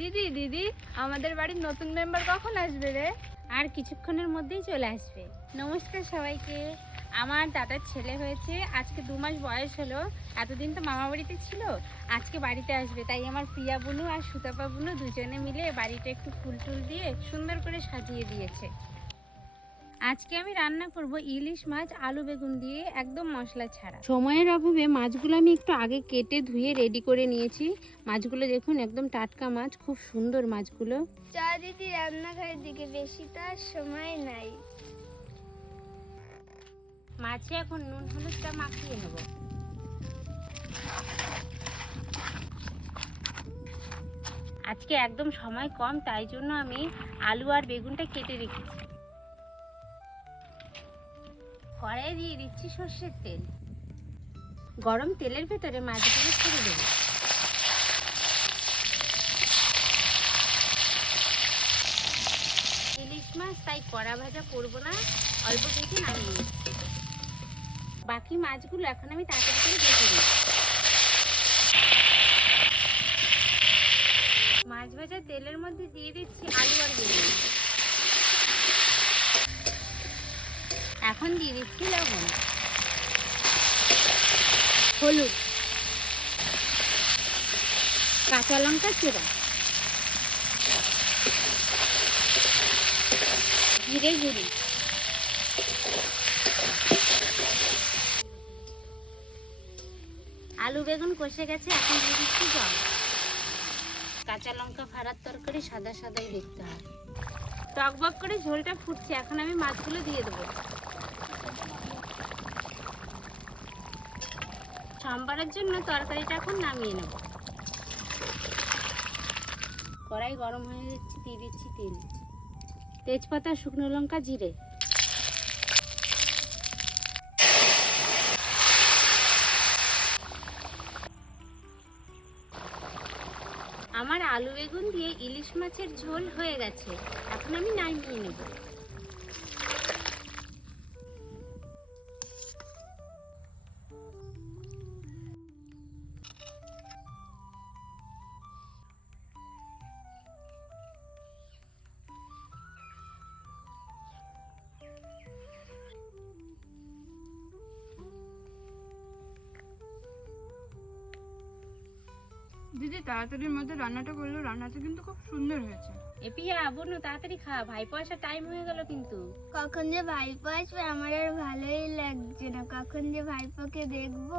দিদি দিদি আমাদের বাড়ির নতুন মেম্বার কখন আসবে রে? আর কিছুক্ষণের মধ্যেই চলে আসবে। নমস্কার সবাইকে। আমার দাদার ছেলে হয়েছে আজকে দু মাস বয়স হলো। এতদিন তো মামা বাড়িতে ছিল আজকে বাড়িতে আসবে। তাই আমার প্রিয়া বুনু আর সুতাপা বুনু দুজনে মিলে বাড়িটা একটু ফুল টুল দিয়ে সুন্দর করে সাজিয়ে দিয়েছে। আজকে আমি রান্না করব ইলিশ মাছ আলু বেগুন দিয়ে একদম মশলা ছাড়া। সময়ের অভাবে মাছগুলো আমি একটু আগে কেটে ধুয়ে রেডি করে নিয়েছি। মাছগুলো দেখুন একদম টাটকা মাছ খুব সুন্দর মাছগুলো। চা দিদি রান্নাঘরের দিকে বেশি তো সময় নাই। মাছে এখন নুন হলুদটা মাখিয়ে নেব। আজকে একদম সময় কম তাই জন্য আমি আলু আর বেগুনটা কেটে রেখেছি। কড়াইয়ে দিয়ে দিচ্ছি সর্ষের তেল। গরম তেলের ভেতরে মাছগুলো ছেড়ে দেবো। ইলিশ মাছ তাই কড়া ভাজা করব না, অল্প ভেজে নামিয়ে। বাকি মাছগুলো এখন আমি তাড়াতাড়ি করে ভেজে নিই মাছ ভাজা তেলের মধ্যে দিয়ে দিচ্ছি আলু আর বেগুন। এখন দিয়ে দিচ্ছি লবণ। হলুদ। কাঁচা লঙ্কা চেরা। জিরে গুঁড়ি। আলু বেগুন কষে গেছে, এখন দিয়ে দিচ্ছি জল। কাঁচা লঙ্কা ফাড়ার তরকারি সাদা সাদাই দেখতে হয়। টকবক করে ঝোলটা ফুটছে, এখন আমি মাছগুলো দিয়ে দেবো। সাম্বারের জন্য তরকারিটা এখন নামিয়ে নেব। কড়াই গরম হয়ে যাচ্ছে দিয়ে দিচ্ছি তেল। তেজপাতা, শুকনো লঙ্কা, জিরে। আমার আলু বেগুন দিয়ে ইলিশ মাছের ঝোল হয়ে গেছে। এখন আমি নামিয়ে নেব। দিদি তাড়াতাড়ির মধ্যে রান্নাটা করল। রান্নাটা কিন্তু খুব সুন্দর হয়েছে। এ এপিয়া বোনু তাড়াতাড়ি খা। ভাই পয়সা টাইম হয়ে গেল কিন্তু। কখন যে ভাইপো আসবে আমার আর ভালোই লাগছে না। কখন যে ভাইপোকে দেখব?